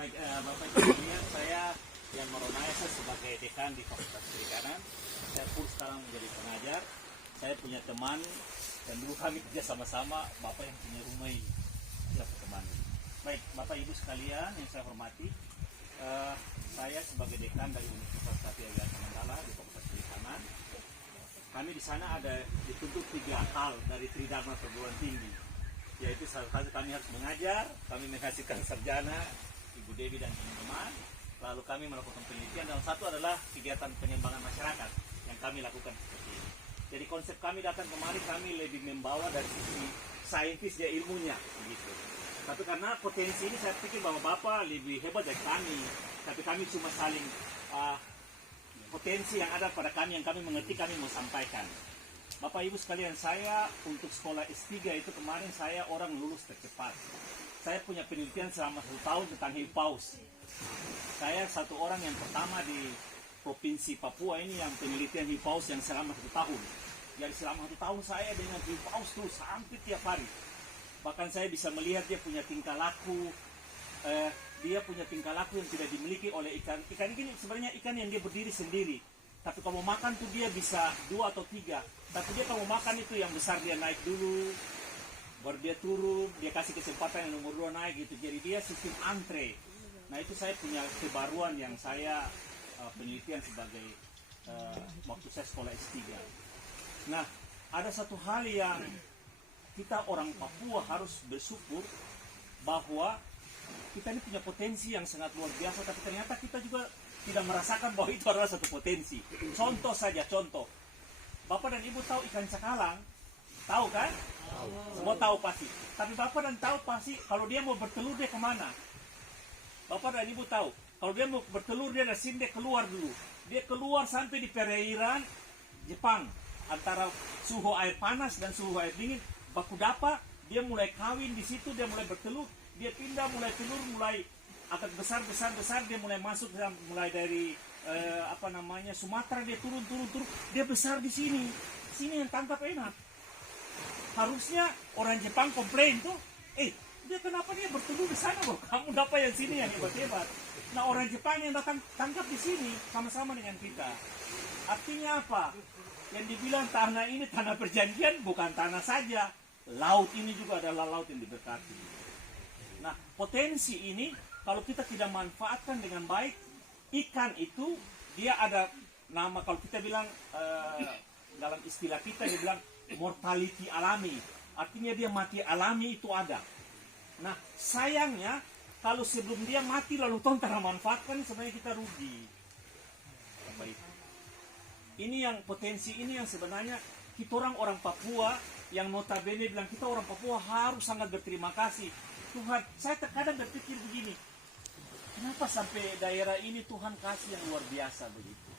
Baik, Bapak Ibu sekalian, saya yang Maronayasa sebagai dekan di Fakultas Perikanan. Saya pun sekarang menjadi pengajar. Saya punya teman dan dulu kami kerja sama-sama. Bapak yang punya rumah ini, saya teman. Baik, Bapak Ibu sekalian yang saya hormati, saya sebagai dekan dari Universitas Satya Wicaksono Mandala di Fakultas Perikanan. Kami di sana ada dituntut 3 hal dari Tridharma perguruan tinggi, yaitu salah satu kami harus mengajar, kami menghasilkan sarjana, Ibu Dewi dan teman-teman, lalu kami melakukan penelitian, dan satu adalah kegiatan pengembangan masyarakat yang kami lakukan seperti ini. Jadi konsep kami datang kemari, kami lebih membawa dari sisi saintis ya ilmunya, begitu. Tapi karena potensi ini saya pikir bahwa Bapak lebih hebat dari kami, tapi kami cuma saling potensi yang ada pada kami, yang kami mengerti, kami mau sampaikan. Bapak Ibu sekalian, saya untuk sekolah S3 itu kemarin saya orang lulus tercepat. Saya punya penelitian selama 1 tahun tentang hiu paus. Saya satu orang yang pertama di Provinsi Papua ini yang penelitian hiu paus yang selama 1 tahun. Jadi selama 1 tahun saya dengan hiu paus terus hampir tiap hari. Bahkan saya bisa melihat dia punya tingkah laku, dia punya tingkah laku yang tidak dimiliki oleh ikan. Ikan ini sebenarnya ikan yang dia berdiri sendiri. Tapi kalau makan tuh dia bisa 2 atau 3. Tapi dia kalau makan itu yang besar dia naik dulu, baru dia turun, dia kasih kesempatan yang nomor 2 naik gitu. Jadi dia sistem antre. Nah itu saya punya kebaruan yang saya penelitian sebagai waktu saya sekolah S3. Nah ada satu hal yang kita orang Papua harus bersyukur bahwa kita ini punya potensi yang sangat luar biasa, tapi ternyata kita juga tidak merasakan bahwa itu adalah satu potensi. Contoh saja, contoh. Bapak dan Ibu tahu ikan cakalang? Tahu kan? Semua tahu pasti. Tapi Bapak dan tahu pasti kalau dia mau bertelur dia kemana? Bapak dan Ibu tahu. Kalau dia mau bertelur dia dari sini dia keluar dulu. Dia keluar sampai di perairan Jepang. Antara suhu air panas dan suhu air dingin. Bakudapa, dia mulai kawin di situ, dia mulai bertelur. Dia pindah mulai telur, mulai agak besar, dia mulai masuk, mulai dari Sumatera, dia turun, dia besar di sini. Sini yang tangkap enak. Harusnya orang Jepang komplain tuh, dia kenapa dia bertelur di sana loh? Kamu dapat yang sini yang hebat-hebat. Nah orang Jepang yang datang tangkap di sini sama-sama dengan kita. Artinya apa? Yang dibilang tanah ini tanah perjanjian bukan tanah saja, laut ini juga adalah laut yang diberkati. Nah, potensi ini kalau kita tidak manfaatkan dengan baik, ikan itu dia ada nama, kalau kita bilang dalam istilah kita dia bilang mortality alami. Artinya dia mati alami itu ada. Nah, sayangnya kalau sebelum dia mati lalu tanpa manfaatkan, sebenarnya kita rugi. Baik. Ini yang potensi ini yang sebenarnya kita orang Papua yang notabene bilang kita orang Papua harus sangat berterima kasih. Tuhan, saya terkadang berpikir begini, kenapa sampai daerah ini Tuhan kasih yang luar biasa begitu.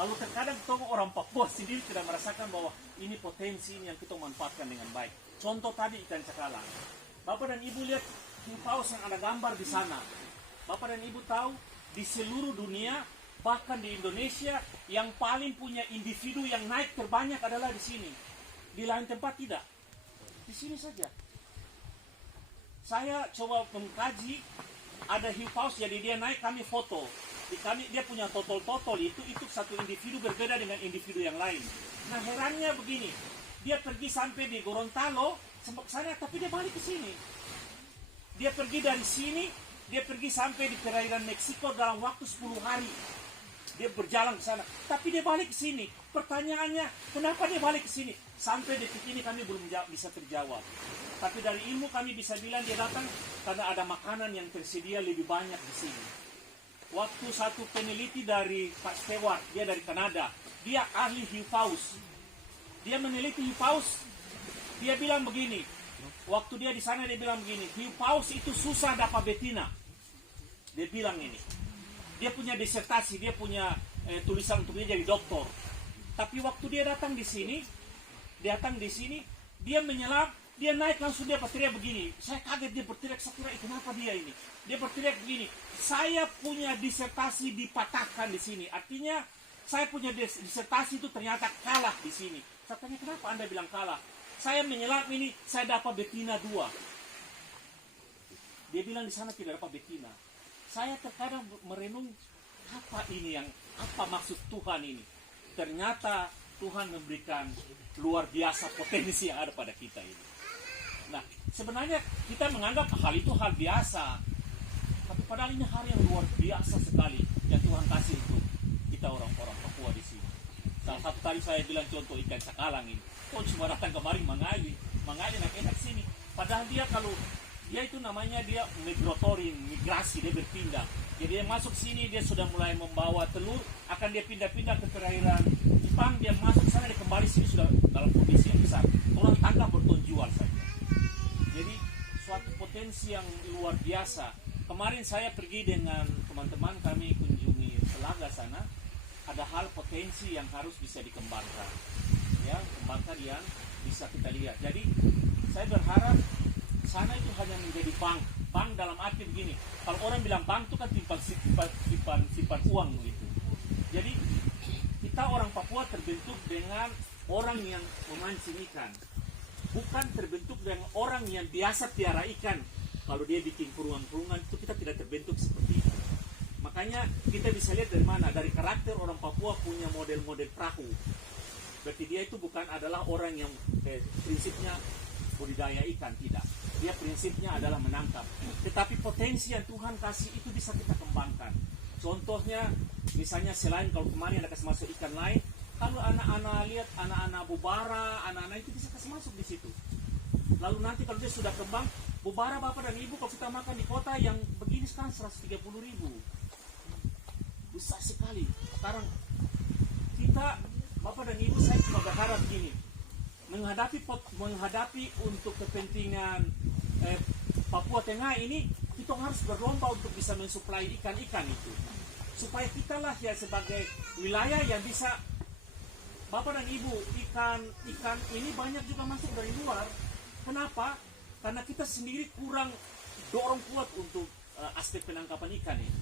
Lalu terkadang kita orang Papua sendiri tidak merasakan bahwa ini potensi yang kita manfaatkan dengan baik. Contoh tadi ikan cakalang. Bapak dan Ibu lihat hiu paus yang ada gambar di sana. Bapak dan Ibu tahu di seluruh dunia, bahkan di Indonesia, yang paling punya individu yang naik terbanyak adalah di sini. Di lain tempat tidak. Di sini saja. Saya coba mengkaji, ada hiu paus, jadi dia naik, kami foto. Dia punya totol-totol, itu satu individu berbeda dengan individu yang lain. Nah herannya begini, dia pergi sampai di Gorontalo, sempat sana, tapi dia balik ke sini. Dia pergi dari sini, dia pergi sampai di perairan Meksiko dalam waktu 10 hari. Dia berjalan ke sana, tapi dia balik ke sini. Pertanyaannya, kenapa dia balik ke sini? Sampai detik ini kami belum bisa terjawab. Tapi dari ilmu kami bisa bilang dia datang karena ada makanan yang tersedia lebih banyak di sini. Waktu satu peneliti dari Pak Stewart, dia dari Kanada, dia ahli hiu paus. Dia meneliti hiu paus, dia bilang begini. Waktu dia di sana dia bilang begini, hiu paus itu susah dapat betina. Dia bilang ini. Dia punya disertasi, dia punya tulisan untuk dia jadi doktor. Tapi waktu dia datang di sini, dia menyelam, dia naik langsung dia berteriak begini. Saya kaget dia berteriak, saya kira kenapa dia ini? Dia berteriak begini, saya punya disertasi dipatahkan di sini. Artinya saya punya disertasi itu ternyata kalah di sini. Saya tanya kenapa Anda bilang kalah? Saya menyelam ini, saya dapat betina 2. Dia bilang di sana tidak dapat betina. saya terkadang merenung apa ini apa maksud Tuhan ini. Ternyata Tuhan memberikan luar biasa potensi yang ada pada kita ini. Nah, sebenarnya kita menganggap hal itu hal biasa, tapi padahal ini hal yang luar biasa sekali yang Tuhan kasih untuk kita orang-orang Papua di sini. Salah satu tadi saya bilang contoh ikan cakalang ini. Kok cuma datang kemari mengaji enak-enak sini. Padahal dia kalau dia itu namanya dia migrasi, dia berpindah. Jadi dia masuk sini, dia sudah mulai membawa telur, akan dia pindah-pindah ke perairan Jepang, dia masuk sana, dia kembali sini sudah dalam kondisi yang besar. Orang tangkap bertuan jual saja. Jadi suatu potensi yang luar biasa. Kemarin saya pergi dengan teman-teman kami kunjungi Telaga sana, ada hal potensi yang harus bisa dikembangkan. Ya, kembangkan yang bisa kita lihat. Jadi saya berharap sana itu hanya menjadi bank dalam arti begini. Kalau orang bilang bank itu kan simpan uang begitu. Jadi kita orang Papua terbentuk dengan orang yang memancing ikan, bukan terbentuk dengan orang yang biasa piara ikan. Kalau dia bikin kurungan-kurungan itu kita tidak terbentuk seperti itu. Makanya kita bisa lihat dari mana, dari karakter orang Papua punya model-model perahu. Berarti dia itu bukan adalah orang yang prinsipnya budidaya ikan, tidak. Dia prinsipnya adalah menangkap. Tetapi potensi yang Tuhan kasih itu bisa kita kembangkan. Contohnya, misalnya selain kalau kemarin ada kasih masuk ikan lain, kalau anak-anak lihat anak-anak bubara, anak-anak itu bisa kasih masuk di situ. Lalu nanti kalau dia sudah kembang, bubara bapak dan ibu kalau kita makan di kota yang begini sekarang 130.000. Besar sekali. Sekarang kita, bapak dan ibu, saya cuma berharap gini, menghadapi untuk kepentingan Papua Tengah ini, kita harus berlomba untuk bisa mensuplai ikan-ikan itu, supaya kita lah ya sebagai wilayah yang bisa, bapak dan ibu, ikan ini banyak juga masuk dari luar. Kenapa? Karena kita sendiri kurang dorong kuat untuk aspek penangkapan ikan ini.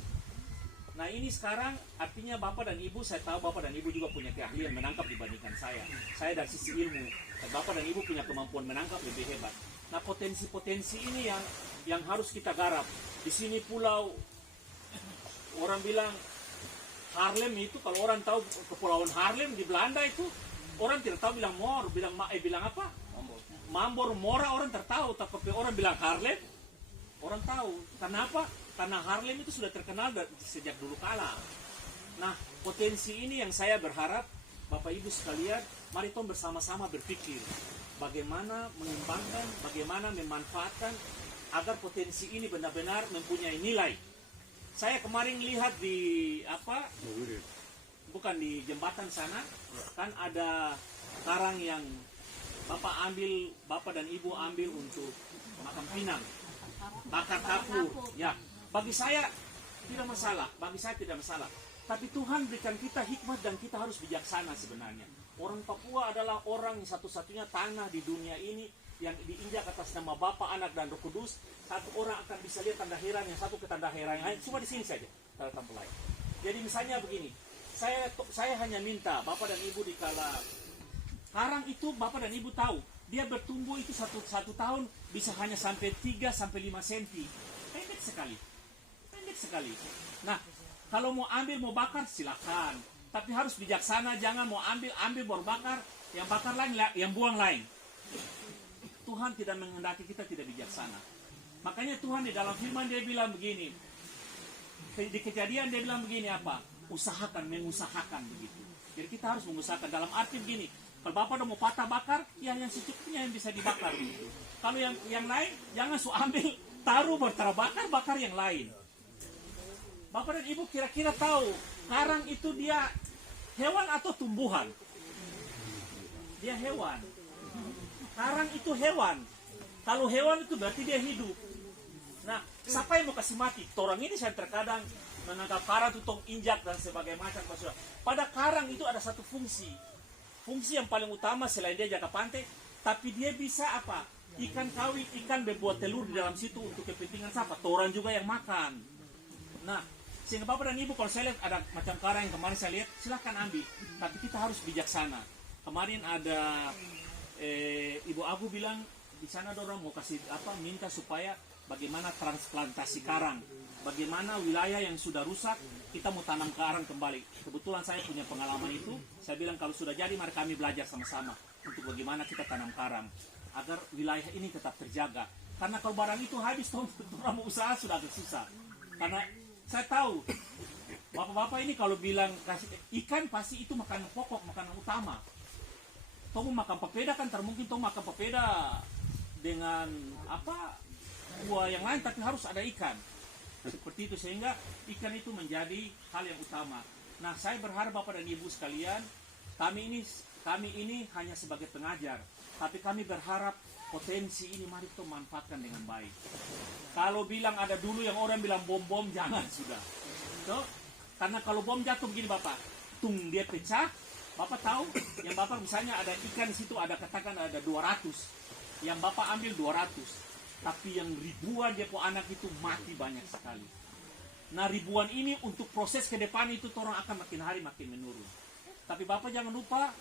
Nah ini sekarang artinya bapak dan ibu, saya tahu bapak dan ibu juga punya keahlian menangkap dibandingkan saya. Saya dari sisi ilmu, bapak dan ibu punya kemampuan menangkap lebih hebat. Nah potensi-potensi ini yang harus kita garap. Di sini pulau, orang bilang Haarlem itu, kalau orang tahu kepulauan Haarlem di Belanda itu, orang tidak tahu bilang bilang apa? Mambor, Mora orang tertahu, tapi orang bilang Haarlem, orang tahu. Kenapa? Karena Haarlem itu sudah terkenal sejak dulu kala. Nah, potensi ini yang saya berharap Bapak Ibu sekalian, mari kita bersama-sama berpikir bagaimana mengembangkan, bagaimana memanfaatkan agar potensi ini benar-benar mempunyai nilai. Saya kemarin lihat di bukan di jembatan sana, kan ada karang yang Bapak dan Ibu ambil untuk makan pinang, bakar kapur. Ya, bagi saya tidak masalah, Tapi Tuhan berikan kita hikmat dan kita harus bijaksana sebenarnya. Orang Papua adalah orang satu-satunya tanah di dunia ini yang diinjak atas nama Bapa, Anak, dan Roh Kudus. Satu orang akan bisa lihat tanda heran, yang satu ke tanda heran yang lain. Cuma di sini saja tanda lain. Jadi misalnya begini, saya hanya minta Bapak dan Ibu dikala karang itu, Bapak dan Ibu tahu dia bertumbuh itu satu tahun bisa hanya sampai 3-5 cm. Pendek sekali. Nah, kalau mau ambil mau bakar silakan, tapi harus bijaksana, jangan mau ambil baru bakar, yang bakar lain, yang buang lain. Tuhan tidak menghendaki kita tidak bijaksana. Makanya Tuhan di dalam firman dia bilang begini, di Kejadian dia bilang begini apa? Mengusahakan begitu. Jadi kita harus mengusahakan dalam arti begini, kalau Bapak udah mau patah bakar, ya yang secukupnya yang bisa dibakar begitu. Kalau yang lain jangan ambil taruh bakar yang lain. Bapak dan Ibu kira-kira tahu karang itu dia hewan atau tumbuhan? Dia hewan. Karang itu hewan. Kalau hewan itu berarti dia hidup. Nah, siapa yang mau kasih mati? Orang ini saya terkadang menangkap karang itu tong injak dan sebagainya macam. Pada karang itu ada satu fungsi. Fungsi yang paling utama selain dia jaga pantai, tapi dia bisa apa? Ikan kawin, ikan berbuat telur di dalam situ untuk kepentingan siapa? Orang juga yang makan. Nah, sehingga Bapak dan Ibu kalau saya lihat ada macam karang yang kemarin saya lihat, silahkan ambil. Tapi kita harus bijaksana. Kemarin ada Ibu Abu bilang di sana orang mau kasih minta supaya bagaimana transplantasi karang, bagaimana wilayah yang sudah rusak kita mau tanam karang kembali. Kebetulan saya punya pengalaman itu. Saya bilang kalau sudah jadi mari kami belajar sama-sama untuk bagaimana kita tanam karang agar wilayah ini tetap terjaga. Karena kalau barang itu habis, orang mau usaha sudah agak susah. Karena saya tahu bapak-bapak ini kalau bilang kasih ikan pasti itu makanan pokok, makanan utama. Tomo makan papeda kan termungkin tomo makan papeda dengan apa buah yang lain, tapi harus ada ikan. Seperti itu, sehingga ikan itu menjadi hal yang utama. Nah, saya berharap Bapak dan Ibu sekalian, kami ini hanya sebagai pengajar, tapi kami berharap potensi ini mari kita manfaatkan dengan baik. Kalau bilang ada dulu yang orang bilang bom-bom, jangan sudah. So, karena kalau bom jatuh begini Bapak, tung dia pecah, Bapak tahu, yang Bapak misalnya ada ikan di situ, ada katakan ada 200, yang Bapak ambil 200. Tapi yang ribuan dia po anak itu mati banyak sekali. Nah ribuan ini untuk proses ke depan itu orang akan makin hari makin menurun. Tapi Bapak jangan lupa,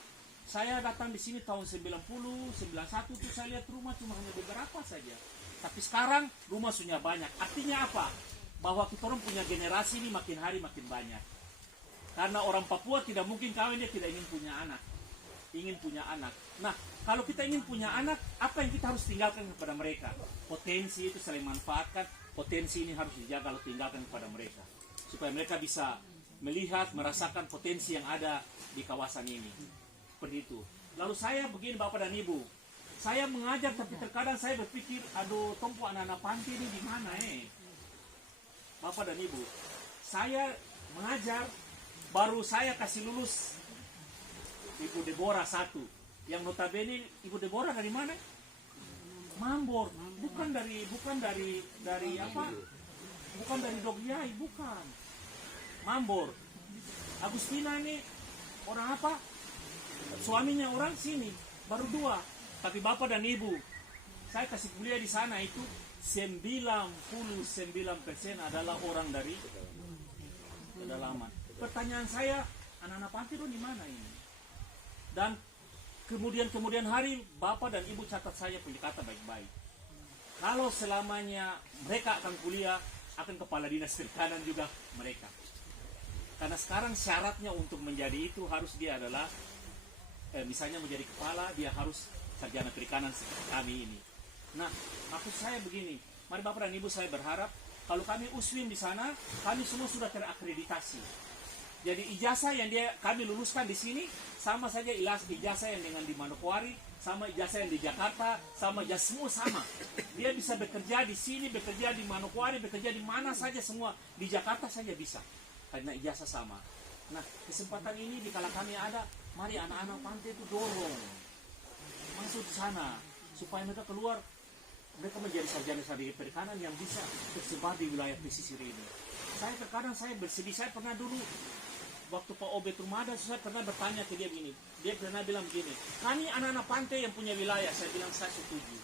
saya datang di sini tahun 90, 91 tuh saya lihat rumah cuma hanya beberapa saja. Tapi sekarang rumah sudah banyak. Artinya apa? Bahwa kita orang punya generasi ini makin hari makin banyak. Karena orang Papua tidak mungkin kawin dia tidak ingin punya anak. Ingin punya anak. Nah, kalau kita ingin punya anak, apa yang kita harus tinggalkan kepada mereka? Potensi itu saling manfaatkan, potensi ini harus dijaga lalu tinggalkan kepada mereka. Supaya mereka bisa melihat, merasakan potensi yang ada di kawasan ini. Seperti itu. Lalu saya begini Bapak dan Ibu, saya mengajar tapi terkadang saya berpikir, aduh tompo anak-anak panti ini di mana Bapak dan Ibu, saya mengajar, baru saya kasih lulus Ibu Deborah 1. Yang notabene Ibu Deborah dari mana? Mambor. Bukan dari apa? Bukan dari Dogyai, bukan. Mambor. Agustina ini orang apa? Suaminya orang sini, baru 2. Tapi Bapak dan Ibu, saya kasih kuliah di sana itu 99% adalah orang dari pedalaman. Pertanyaan saya, anak-anak panti itu di mana ini? Dan kemudian hari Bapak dan Ibu catat saya punya kata baik-baik. Kalau selamanya mereka akan kuliah, akan kepala dinas perikanan juga mereka. Karena sekarang syaratnya untuk menjadi itu harus dia adalah misalnya menjadi kepala, dia harus sarjana perikanan seperti kami ini. Nah, maksud saya begini, mari Bapak dan Ibu, saya berharap kalau kami USWIM di sana, kami semua sudah terakreditasi. Jadi ijazah yang kami luluskan di sini sama saja ijazah yang dengan di Manokwari, sama ijazah yang di Jakarta, sama ijazah semua sama. Dia bisa bekerja di sini, bekerja di Manokwari, bekerja di mana saja semua. Di Jakarta saja bisa, karena ijazah sama. Nah, kesempatan ini dikala kami ada, mari anak-anak pantai itu dorong masuk di sana supaya mereka keluar, mereka menjadi sarjana-sarjana perikanan yang bisa tersebar di wilayah pesisir ini. Saya terkadang bersedih, saya pernah dulu waktu Pak Obet Rumada, saya pernah bertanya ke dia begini, dia pernah bilang begini, kami anak-anak pantai yang punya wilayah. Saya bilang saya setuju,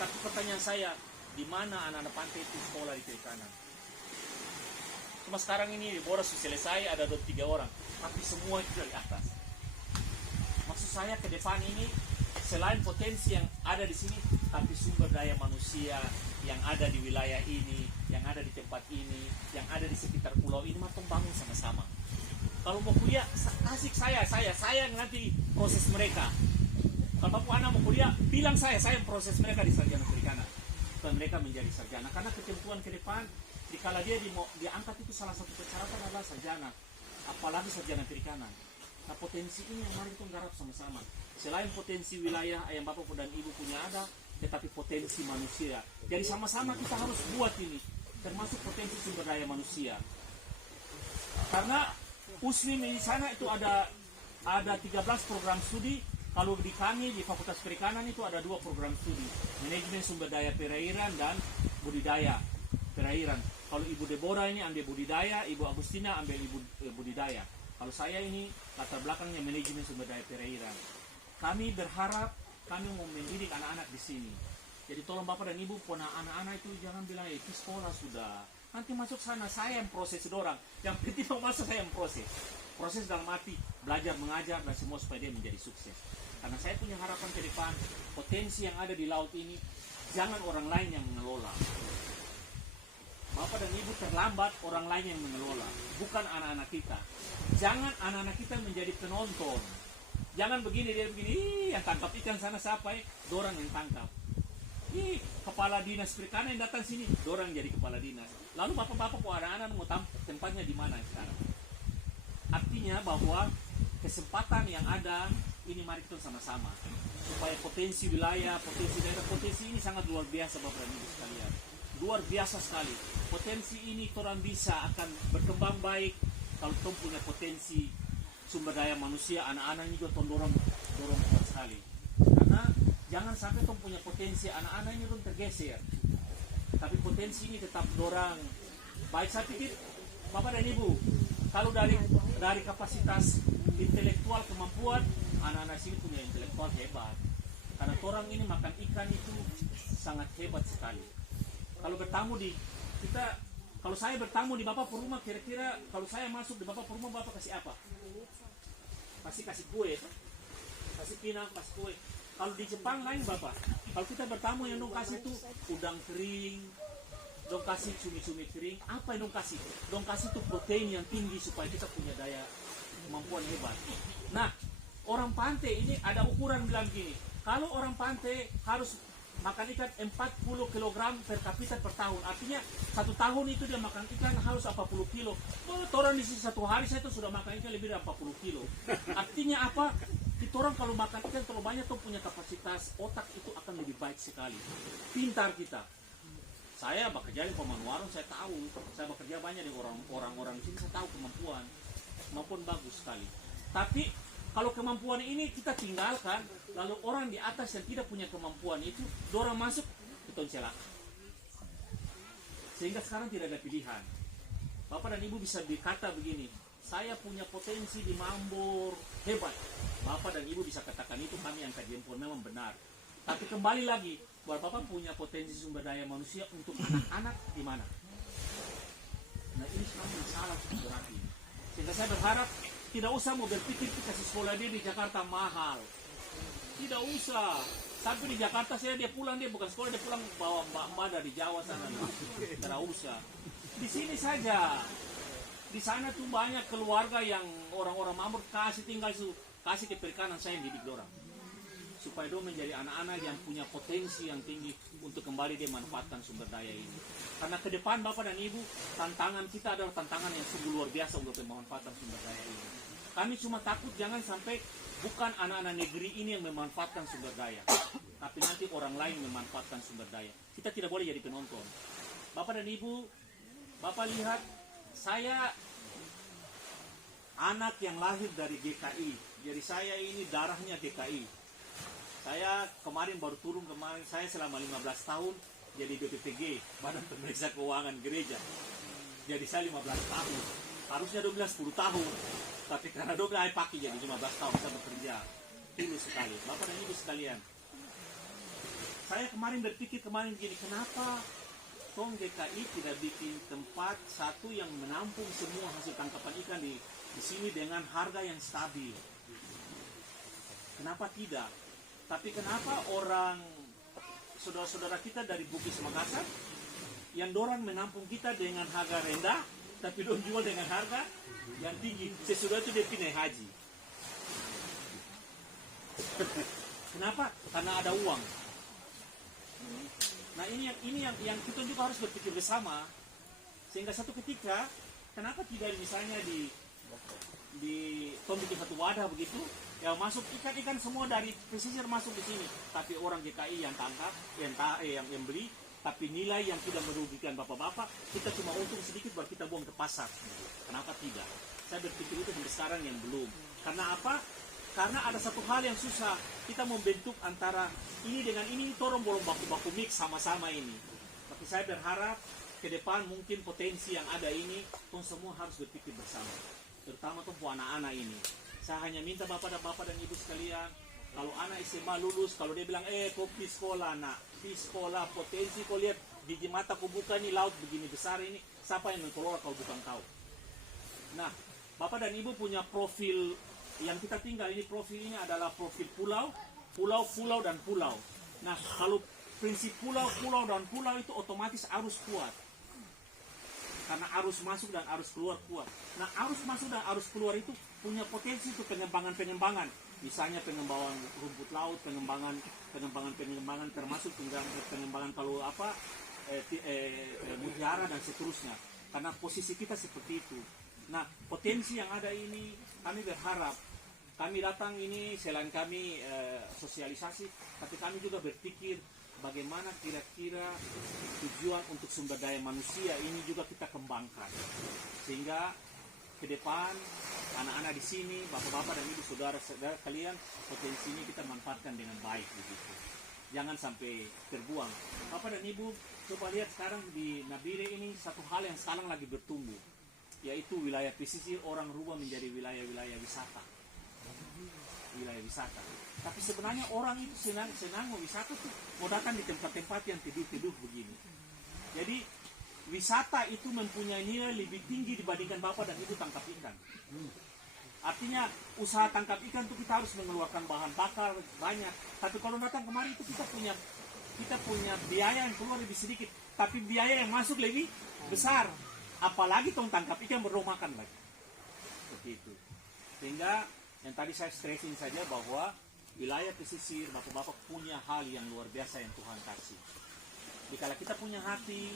tapi pertanyaan saya, di mana anak-anak pantai itu sekolah di perikanan? Cuma sekarang ini baru selesai ada 2-3 orang, tapi semua itu dari atas. Maksud saya ke depan ini, selain potensi yang ada di sini, tapi sumber daya manusia yang ada di wilayah ini, yang ada di tempat ini, yang ada di sekitar pulau ini, matang bangun sama-sama. Kalau mau kuliah, asik saya yang nanti proses mereka. Kalau anak mau kuliah, bilang saya yang proses mereka di sarjana perikanan. Supaya mereka menjadi sarjana. Karena ketentuan ke depan, dikala dia diangkat itu salah satu persyaratan adalah sarjana. Apalagi sarjana perikanan. Nah, potensi ini yang mari kita garap sama-sama. Selain potensi wilayah yang Bapak dan Ibu punya ada, tetapi potensi manusia. Jadi sama-sama kita harus buat ini, termasuk potensi sumber daya manusia. Karena USWIM di sana itu ada 13 program studi. Kalau di kami di Fakultas Perikanan itu ada 2 program studi, manajemen sumber daya perairan dan budidaya perairan. Kalau Ibu Deborah ini ambil budidaya, Ibu Agustina ambil budidaya. Kalau saya ini latar belakangnya manajemen sumber daya perairan. Kami berharap kami mau mendidik anak-anak di sini. Jadi tolong Bapak dan Ibu, pona anak-anak itu jangan bilang itu sekolah sudah. Nanti masuk sana saya yang proses dorang. Yang penting mau masuk saya yang proses. Proses dalam arti belajar, mengajar dan semua supaya dia menjadi sukses. Karena saya punya harapan ke depan, potensi yang ada di laut ini jangan orang lain yang mengelola. Bapak dan Ibu terlambat, orang lain yang mengelola, bukan anak-anak kita. Jangan anak-anak kita menjadi penonton. Jangan begini, dia begini, yang tangkap ikan sana siapa ya? Dorang yang tangkap. Kepala dinas perikanan yang datang sini, dorang jadi kepala dinas. Lalu bapak-bapak anak-anak mau tempatnya di mana sekarang? Artinya bahwa kesempatan yang ada ini mari kita sama-sama supaya potensi wilayah, potensi daerah, potensi ini sangat luar biasa Bapak dan Ibu sekalian. Luar biasa sekali. Potensi ini orang bisa akan berkembang baik kalau kita punya potensi sumber daya manusia, anak-anak ini juga dorong kuat sekali. Karena jangan sampai kita punya potensi anak-anak ini tergeser. Tapi potensi ini tetap dorang. Baik, saya pikir Bapak dan Ibu, kalau dari kapasitas intelektual kemampuan, anak-anak sini punya intelektual hebat. Karena orang ini makan ikan itu sangat hebat sekali. Kalau bertamu di kita, kalau saya bertamu di Bapak rumah, kira-kira kalau saya masuk di Bapak rumah, Bapak kasih apa? Pasti kasih kue, kasih pinang, kasih kue. Kalau di Jepang lain Bapak, kalau kita bertamu yang dong kasih itu udang kering, dong kasih cumi-cumi kering, apa yang dong kasih? Dong kasih itu protein yang tinggi supaya kita punya daya kemampuan hebat. Nah, orang pantai ini ada ukuran bilang gini, kalau orang pantai harus makan ikan 40 kg per kapita per tahun, artinya 1 tahun itu dia makan ikan harus 40 kilo. Orang di sini 1 hari saya itu sudah makan ikan lebih dari 40 kilo. Artinya apa? Kita orang kalau makan ikan terlalu banyak tuh punya kapasitas otak itu akan lebih baik sekali. Pintar kita. Saya bekerja di pemandu warung, saya tahu. Saya bekerja banyak di orang-orang di sini, saya tahu kemampuan bagus sekali. Tapi kalau kemampuan ini kita tinggalkan, lalu orang di atas yang tidak punya kemampuan itu, dorang masuk, kita celaka. Sehingga sekarang tidak ada pilihan. Bapak dan Ibu bisa berkata begini, saya punya potensi di Mambor hebat. Bapak dan Ibu bisa katakan itu, kami angkat jempol, memang benar. Tapi kembali lagi, bahwa Bapak punya potensi sumber daya manusia untuk anak-anak di mana? Nah ini sekarang masalah berarti. Sehingga saya berharap tidak usah mau berpikir kasih sekolah dia di Jakarta mahal. Tidak usah. Sampai di Jakarta dia pulang, dia bukan sekolah, dia pulang bawa mbak-mbak dari Jawa sana. Tidak usah. Di sini saja. Di sana tuh banyak keluarga yang orang-orang Mambor kasih ke perikanan, saya yang didik orang. Supaya dia menjadi anak-anak yang punya potensi yang tinggi untuk kembali dia manfaatkan sumber daya ini. Karena ke depan Bapak dan Ibu, tantangan kita adalah tantangan yang sungguh luar biasa untuk memanfaatkan sumber daya ini. Kami cuma takut jangan sampai bukan anak-anak negeri ini yang memanfaatkan sumber daya, tapi nanti orang lain memanfaatkan sumber daya. Kita tidak boleh jadi penonton. Bapak dan Ibu, Bapak lihat, saya anak yang lahir dari GKI. Jadi saya ini darahnya GKI. Saya kemarin baru turun saya selama 15 tahun jadi BPPG, Badan Pemeriksa Keuangan Gereja. Jadi saya 15 tahun. Harusnya 10 tahun. Tapi karena 12 saya pakai jadi 15 tahun saya bekerja. Dulu sekali. Bapak dan Ibu sekalian. Saya kemarin berpikir gini, kenapa Tong GKI tidak bikin tempat satu yang menampung semua hasil tangkapan ikan di sini dengan harga yang stabil? Kenapa tidak? Tapi kenapa orang saudara-saudara kita dari Bugis Makassar yang dorang menampung kita dengan harga rendah, tapi dorang jual dengan harga yang tinggi. Sesudah itu dia pindah haji. Kenapa? Karena ada uang. Nah ini yang kita juga harus berpikir bersama. Sehingga satu ketika, kenapa tidak misalnya di bikin satu wadah begitu, yang masuk ikan semua dari pesisir masuk di sini, tapi orang GKI yang tangkap, yang beli, tapi nilai yang tidak merugikan bapak-bapak, kita cuma untung sedikit baru kita buang ke pasar. Kenapa tidak? Saya berpikir itu sampai sekarang yang belum. Karena apa? Karena ada satu hal yang susah, kita membentuk antara ini dengan ini orang belum baku-baku mix sama-sama ini. Tapi saya berharap ke depan mungkin potensi yang ada ini, semua harus berpikir bersama. Terutama tuh anak-anak ini. Saya hanya minta bapak dan ibu sekalian, kalau anak SMA lulus, kalau dia bilang, kau di sekolah nak, di sekolah potensi kau lihat di mata kau buka nih laut begini besar ini, siapa yang mengelola kalau bukan kau? Nah, bapak dan ibu punya profil yang kita tinggal ini, profil ini adalah profil pulau, dan pulau. Nah, kalau prinsip pulau dan pulau itu otomatis arus kuat. karena arus masuk dan arus keluar kuat. Nah, arus masuk dan arus keluar itu punya potensi untuk pengembangan. Misalnya pengembangan rumput laut, pengembangan termasuk pengembangan kalau mutiara dan seterusnya. Karena posisi kita seperti itu. Nah, potensi yang ada ini kami berharap kami datang ini selain kami sosialisasi, tapi kami juga berpikir bagaimana kira-kira tujuan untuk sumber daya manusia ini juga kita kembangkan. Sehingga ke depan anak-anak di sini, bapak-bapak dan ibu saudara-saudara kalian, potensi ini kita manfaatkan dengan baik begitu. Jangan sampai terbuang. Bapak dan ibu coba lihat sekarang di Nabire ini satu hal yang sekarang lagi bertumbuh, yaitu wilayah pesisir orang rubah menjadi wilayah-wilayah wisata. Wilayah wisata. Tapi sebenarnya orang itu senang mau wisata tuh mau datang di tempat-tempat yang teduh-teduh begini. Jadi wisata itu mempunyai nilai lebih tinggi dibandingkan bapak dan ibu tangkap ikan. Artinya usaha tangkap ikan itu kita harus mengeluarkan bahan bakar banyak. Tapi kalau datang kemari itu kita punya biaya yang keluar lebih sedikit, tapi biaya yang masuk lebih besar. Apalagi tong tangkap ikan belum makan lagi. Seperti itu. Sehingga yang tadi saya stressing saja bahwa wilayah pesisir, bapak-bapak punya hal yang luar biasa yang Tuhan kasih. Dikala kita punya hati,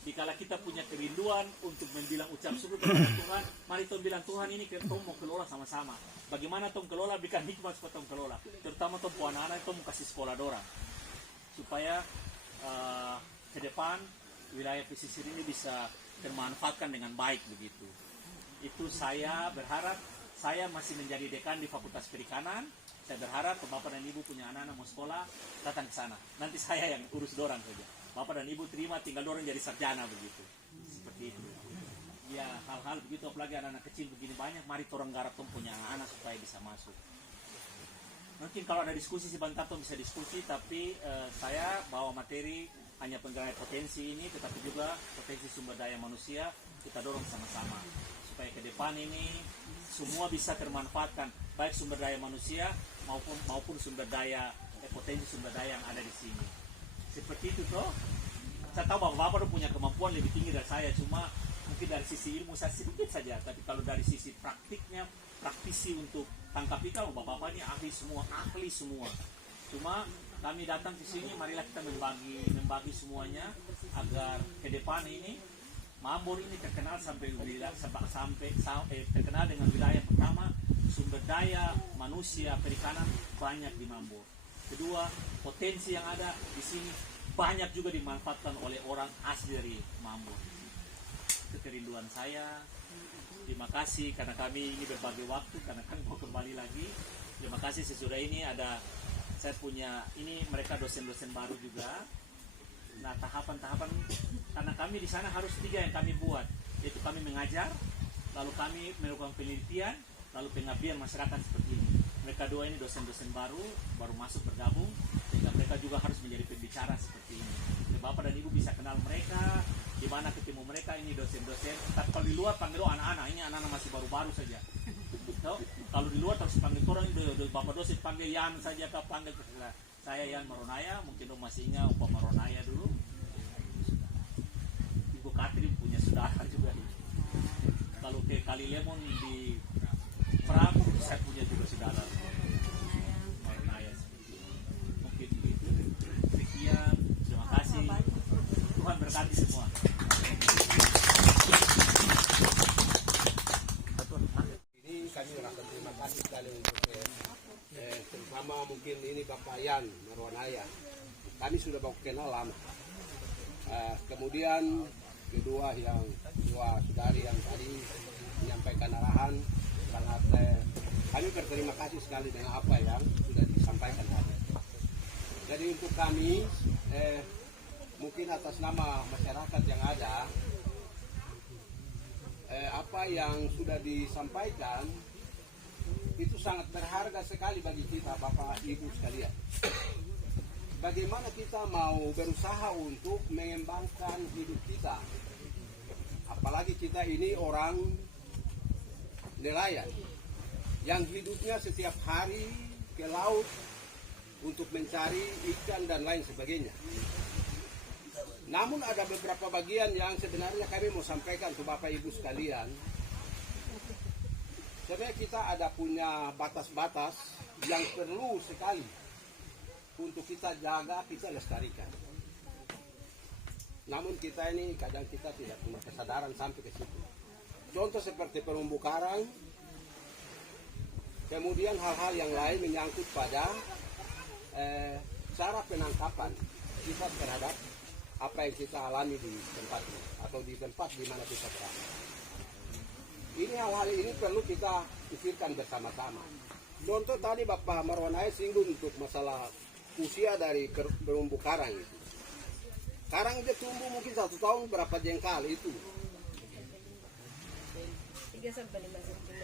dikala kita punya kerinduan untuk membilang ucap syukur kepada Tuhan, mari tong bilang Tuhan ini kita mau kelola sama-sama. Bagaimana tong kelola, berikan hikmat supaya tong kelola. Terutama tong anak-anak tong mau kasih sekolah dorang. Supaya ke depan wilayah pesisir ini bisa termanfaatkan dengan baik begitu. Itu saya berharap. Saya masih menjadi dekan di Fakultas Perikanan. Saya berharap Bapak dan Ibu punya anak-anak mau sekolah, datang ke sana. Nanti saya yang urus dorang saja. Bapak dan Ibu terima, tinggal dorang jadi sarjana begitu. Seperti itu. Ya, hal-hal begitu, apalagi anak-anak kecil begini banyak. Mari orang garap punya anak-anak supaya bisa masuk. Mungkin kalau ada diskusi sebentar tuh bisa diskusi, tapi saya bawa materi hanya penggarai potensi ini, tetapi juga potensi sumber daya manusia kita dorong sama-sama. Supaya ke depan ini semua bisa termanfaatkan, baik sumber daya manusia maupun sumber daya potensi sumber daya yang ada di sini. Seperti itu toh. Saya tahu bahwa bapak punya kemampuan lebih tinggi dari saya, cuma mungkin dari sisi ilmu saya sedikit saja, tapi kalau dari sisi praktiknya, praktisi untuk tangkap ikan, bapak-bapak ini ahli semua. Cuma kami datang ke sini, marilah kita membagi semuanya agar ke depan ini Mambor ini terkenal terkenal dengan wilayah pertama, sumber daya manusia perikanan banyak di Mambor. Kedua, potensi yang ada di sini banyak juga dimanfaatkan oleh orang asli dari Mambor. Itu kerinduan saya. Terima kasih karena kami ini berbagi waktu, karena kami mau kembali lagi. Terima kasih sesudah ini saya punya ini mereka dosen-dosen baru juga. Nah, tahapan-tahapan karena kami di sana harus 3 yang kami buat, yaitu kami mengajar, lalu kami melakukan penelitian, lalu pengabdian masyarakat seperti ini. Mereka 2 ini dosen-dosen baru masuk bergabung, sehingga mereka juga harus menjadi pembicara seperti ini. Bapak dan Ibu bisa kenal mereka, di mana ketemu mereka ini dosen-dosen. Tapi kalau di luar panggil anak-anak, ini anak-anak masih baru-baru saja. So, kalau di luar terus panggil orang, Bapak dosen panggil Yan saja, panggil saya Yan Maronaya, mungkin lo masih ingat Upah Maronaya dulu. Ibu Katrin punya saudara juga. Kalau ke Kali Lemon di Prabu, saya punya juga saudara Maronaya. Mungkin begitu. Sekian, terima kasih. Tuhan berkati semua. Ini kami merasa terima kasih sekali untuk terutama mungkin ini Bapak Yan Marwanaya. Kami sudah baku kenal lama. Kemudian kedua saudari yang tadi menyampaikan arahan sangat kami berterima kasih sekali dengan apa yang sudah disampaikan tadi. Jadi untuk kami mungkin atas nama masyarakat yang ada apa yang sudah disampaikan itu sangat berharga sekali bagi kita Bapak Ibu sekalian. Bagaimana kita mau berusaha untuk mengembangkan hidup kita, apalagi kita ini orang nelayan yang hidupnya setiap hari ke laut untuk mencari ikan dan lain sebagainya. Namun ada beberapa bagian yang sebenarnya kami mau sampaikan ke Bapak Ibu sekalian. Sebenarnya kita ada punya batas-batas yang perlu sekali untuk kita jaga, kita lestarikan. Namun kita ini kadang kita tidak punya kesadaran sampai ke situ. Contoh seperti terumbu karang, kemudian hal-hal yang lain menyangkut pada cara penangkapan kita terhadap apa yang kita alami di tempat ini atau di tempat di mana kita berada. Ini hal-hal ini perlu kita pikirkan bersama-sama. Contoh tadi Bapak Marwanaya singgung untuk masalah usia dari terumbu karang itu. Karang dia tumbuh mungkin 1 tahun berapa jengkal itu. 3 sampai 5 cm.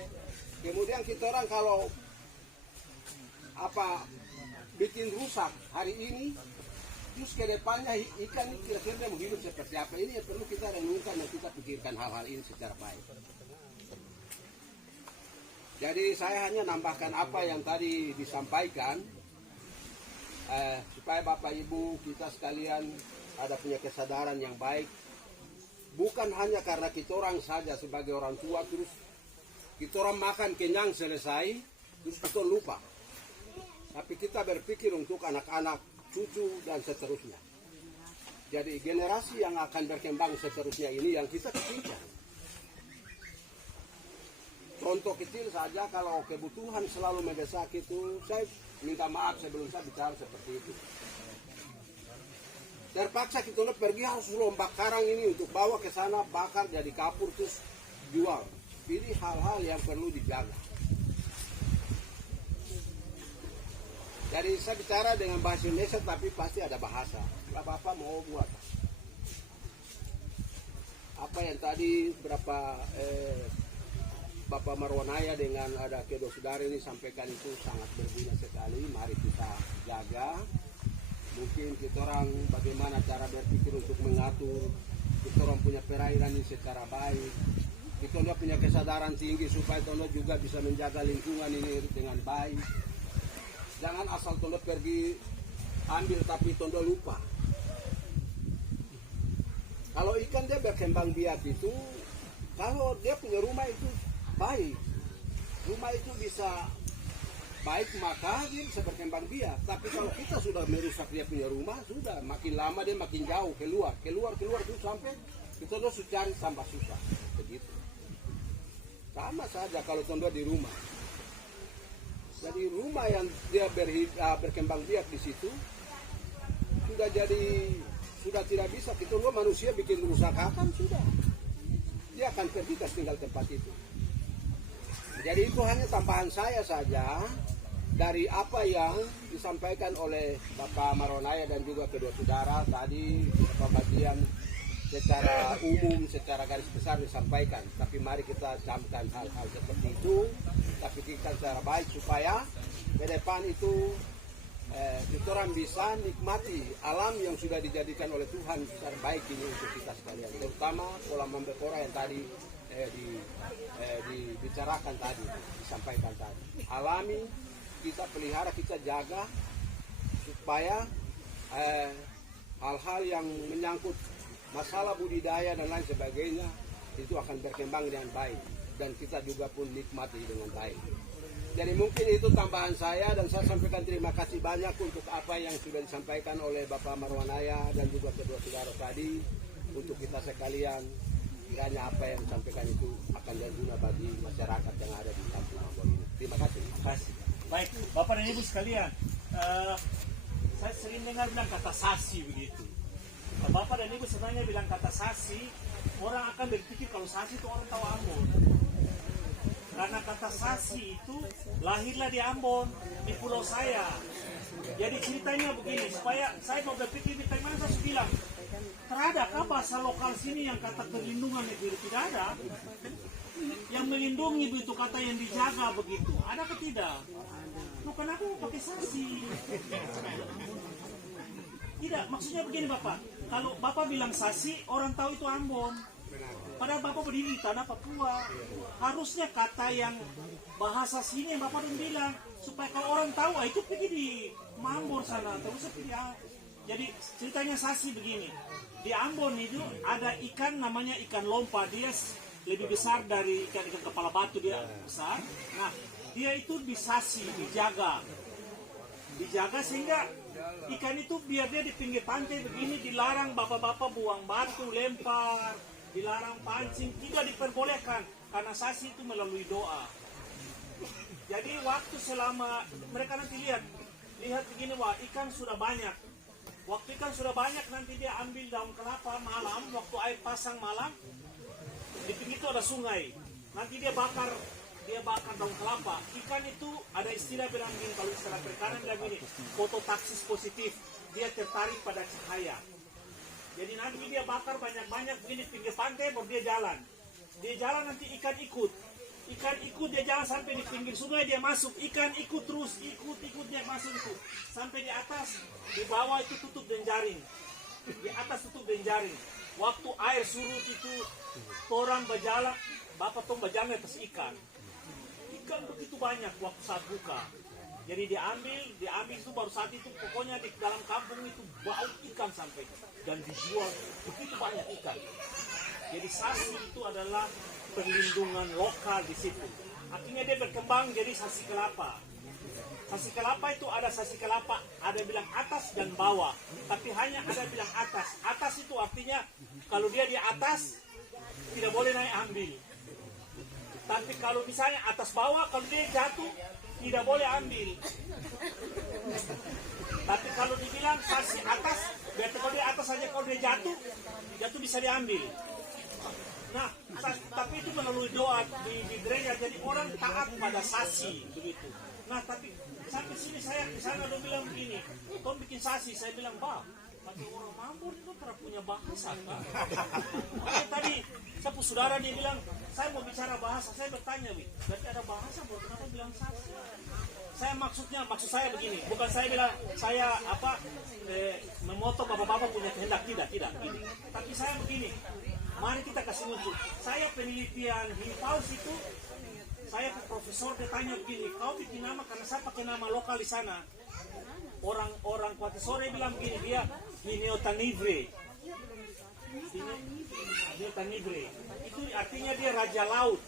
Kemudian kita orang kalau bikin rusak hari ini, terus ke depannya ikan ini kira-kira mau hidup seperti apa, ini yang perlu kita renungkan dan kita pikirkan hal-hal ini secara baik. Jadi saya hanya nambahkan apa yang tadi disampaikan supaya Bapak Ibu kita sekalian ada punya kesadaran yang baik. Bukan hanya karena kita orang saja sebagai orang tua terus kita orang makan kenyang selesai terus kita lupa. Tapi kita berpikir untuk anak-anak, cucu dan seterusnya. Jadi generasi yang akan berkembang seterusnya ini yang kita pikirkan. Contoh kecil saja, kalau kebutuhan selalu mendesak itu, saya minta maaf sebelum saya bicara seperti itu. Terpaksa kita pergi harus lomba karang ini untuk bawa ke sana, bakar jadi kapur terus jual. Ini hal-hal yang perlu dijaga. Jadi saya bicara dengan bahasa Indonesia tapi pasti ada bahasa. Bapak mau buat apa yang tadi Bapak Marwanaya dengan ada kedua saudara ini sampaikan itu sangat berguna sekali. Mari kita jaga. Mungkin kita orang bagaimana cara berpikir untuk mengatur. Kita orang punya perairan ini secara baik. Kita orang punya kesadaran tinggi supaya kita juga bisa menjaga lingkungan ini dengan baik. Jangan asal tondo pergi ambil tapi tondo lupa. Kalau ikan dia berkembang biak itu, kalau dia punya rumah itu baik, rumah itu bisa baik maka dia bisa berkembang biak. Tapi kalau kita sudah merusak dia punya rumah, sudah makin lama dia makin jauh keluar itu sampai kita harus cari tambah susah begitu. Sama saja kalau tondo di rumah. Jadi rumah yang dia berkembang biak di situ sudah tidak bisa kita manusia bikin kerusakan sudah. Dia akan pergi tinggal tempat itu. Jadi itu hanya tambahan saya saja dari apa yang disampaikan oleh Bapak Marwanaya dan juga kedua saudara tadi bagian secara umum, secara garis besar disampaikan. Tapi mari kita camkan hal-hal seperti itu, kita pikirkan secara baik supaya ke depan itu kita orang bisa nikmati alam yang sudah dijadikan oleh Tuhan secara baik ini untuk kita sekalian. Terutama kolam membekora yang tadi dibicarakan tadi, disampaikan tadi. Alami, kita pelihara, kita jaga supaya hal-hal yang menyangkut masalah budidaya dan lain sebagainya itu akan berkembang dengan baik dan kita juga pun nikmati dengan baik. Jadi mungkin itu tambahan saya dan saya sampaikan terima kasih banyak untuk apa yang sudah disampaikan oleh Bapak Marwanaya dan juga kedua saudara tadi untuk kita sekalian. Kiranya apa yang disampaikan itu akan berguna bagi masyarakat yang ada di kampung Ambon ini. Terima kasih. Baik, Bapak dan Ibu sekalian, saya sering dengar bilang kata sasi begitu. Bapak dan Ibu sebenarnya bilang kata sasi, orang akan berpikir kalau sasi itu orang tahu Ambon. Karena kata sasi itu lahirlah di Ambon, di pulau saya. Jadi ceritanya begini, supaya saya mau berpikir di mana saya bilang, teradakah bahasa lokal sini yang kata perlindungan itu tidak ada? Yang melindungi itu kata yang dijaga begitu, ada atau tidak? Bukan aku pakai sasi. Tidak, maksudnya begini Bapak. Kalau Bapak bilang sasi, orang tahu itu Ambon. Padahal Bapak berdiri di tanah Papua. Harusnya kata yang bahasa sini yang Bapak bilang. Supaya kalau orang tahu, itu pergi di Mambor sana. Terus seperti Jadi ceritanya sasi begini. Di Ambon itu ada ikan namanya ikan lompa. Dia lebih besar dari ikan-ikan kepala batu, dia besar. Nah, dia itu disasi, dijaga sehingga ikan itu biar dia di pinggir pantai begini dilarang bapak-bapak buang batu, lempar, dilarang pancing, tidak diperbolehkan karena sasi itu melalui doa. Jadi waktu selama mereka nanti lihat begini, wah ikan sudah banyak. Waktu ikan sudah banyak nanti dia ambil daun kelapa malam, waktu air pasang malam, di pinggir itu ada sungai. Nanti dia bakar daun kelapa. Ikan itu ada istilah bilang gini, kalau istilah perikanan bilang gini, fototaksis positif. Dia tertarik pada cahaya. Jadi nanti dia bakar banyak-banyak begini di pinggir pantai, baru dia jalan. Dia jalan nanti ikan ikut. Ikan ikut, dia jalan sampai di pinggir sungai, dia masuk. Ikan ikut terus, ikut dia masuk itu. Sampai di atas, di bawah itu tutup dengan jaring. Di atas tutup dengan jaring. Waktu air surut itu, orang berjalan, bapak tong berjalan atas ikan. Ikan begitu banyak waktu saat buka. Jadi diambil itu baru saat itu, pokoknya di dalam kampung itu bau ikan sampai. Dan dijual begitu banyak ikan. Jadi sasi itu adalah perlindungan lokal di situ. Akhirnya dia berkembang jadi sasi kelapa. Sasi kelapa itu ada sasi kelapa, ada bilang atas dan bawah. Tapi hanya ada bilang atas. Atas itu artinya kalau dia di atas tidak boleh naik ambil. Tapi kalau misalnya atas bawah, kalau dia jatuh tidak boleh ambil. Tapi kalau dibilang sasi atas, berarti kalau dia atas saja, kalau dia jatuh bisa diambil. Nah, tapi itu melalui doa di gereja, jadi orang taat pada sasi begitu. Nah, tapi sampai sini saya di sana udah bilang begini, kau bikin sasi, saya bilang, bah, bagi orang Ambon itu pernah punya bahasa kan? Tadi satu saudara dia bilang, saya mau bicara bahasa, saya bertanya, berarti ada bahasa, buat kenapa bilang sasi? Maksud saya begini, bukan saya bilang saya memotong bapak-bapak punya kehendak, tidak gini. Tapi saya begini, mari kita kasih unjuk. Saya penelitian hiu paus itu, saya ke profesor, dia tanya begini, kau bikin nama karena saya pakai nama lokal di sana. Orang Kuati Sore bilang begini, dia Lineota nigre. Lineota nigre. Itu artinya dia raja laut.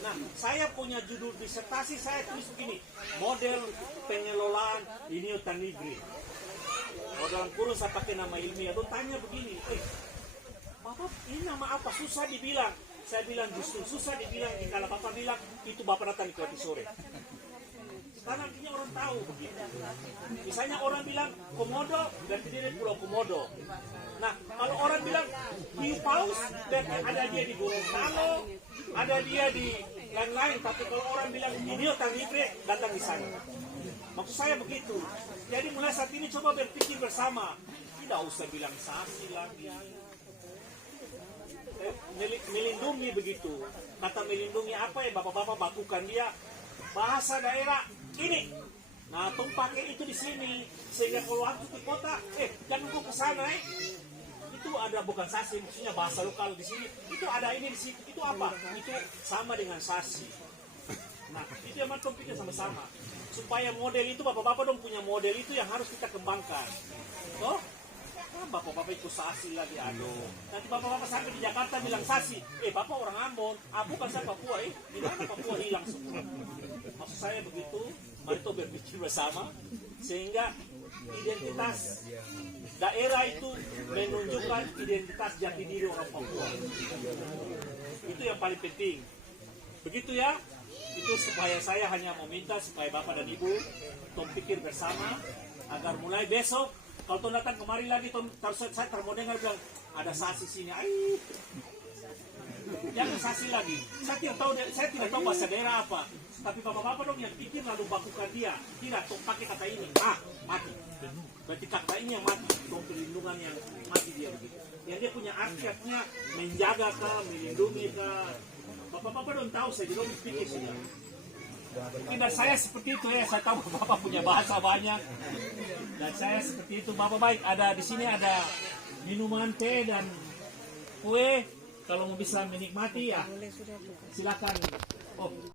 Nah, saya punya judul disertasi, saya tulis begini, model pengelolaan Lineota nigre. Kalau dalam kurung saya pakai nama ilmiah, dia tanya begini, Bapak ini nama apa? Susah dibilang. Saya bilang justru susah dibilang, kalau Bapak bilang itu Bapak datang di Kuati Sore. Karena artinya orang tahu begitu. Misalnya orang bilang Komodo, berarti dia di Pulau Komodo. Nah, kalau orang bilang hiu paus, berarti ada dia di Gorontalo, ada dia di lain-lain. Tapi kalau orang bilang Lineota nigre, datang di sana. Maksud saya begitu. Jadi mulai saat ini coba berpikir bersama. Tidak usah bilang sasi lagi. Melindungi begitu. Kata melindungi apa ya bapak-bapak bakukan dia bahasa daerah ini. Nah, tong pakai itu di sini sehingga kalau waktu ke kota, jangan kau ke sana itu ada bukan sasi, maksudnya bahasa lokal di sini. Itu ada ini di sini. Itu apa? Itu sama dengan sasi. Nah, itu yang tong pikir sama-sama. Supaya model itu bapak-bapak dong punya model itu yang harus kita kembangkan. Toh? Bapak-bapak itu sasi lagi, aduh. Nanti bapak-bapak sampai di Jakarta bilang sasi. Bapak orang Ambon, bukan saya Papua, di mana Papua hilang semua. Maksud saya begitu, mari kita berpikir bersama, sehingga identitas daerah itu menunjukkan identitas jati diri orang Papua. Itu yang paling penting. Begitu ya, itu supaya saya hanya meminta supaya Bapak dan Ibu tong pikir bersama, agar mulai besok, kalau tuh datang kemari lagi, saya termodengar bilang, ada sasi sini. Jangan sasi lagi. Saya tidak tahu bahasa daerah apa. Tapi bapak-bapak dong yang pikir lalu bakukan dia. Tidak, tuh pakai kata ini. Mati. Berarti kata ini yang mati. Tuh perlindungan yang mati dia begitu. Yang dia punya artinya menjaga kah, melindungi kah. Bapak-bapak dong tahu, saya juga pikir sudah. Tidak saya seperti itu ya, saya tahu Bapak punya bahasa banyak. Dan saya seperti itu, Bapak baik. Ada di sini ada minuman teh dan kue. Kalau mau bisa menikmati ya, silakan.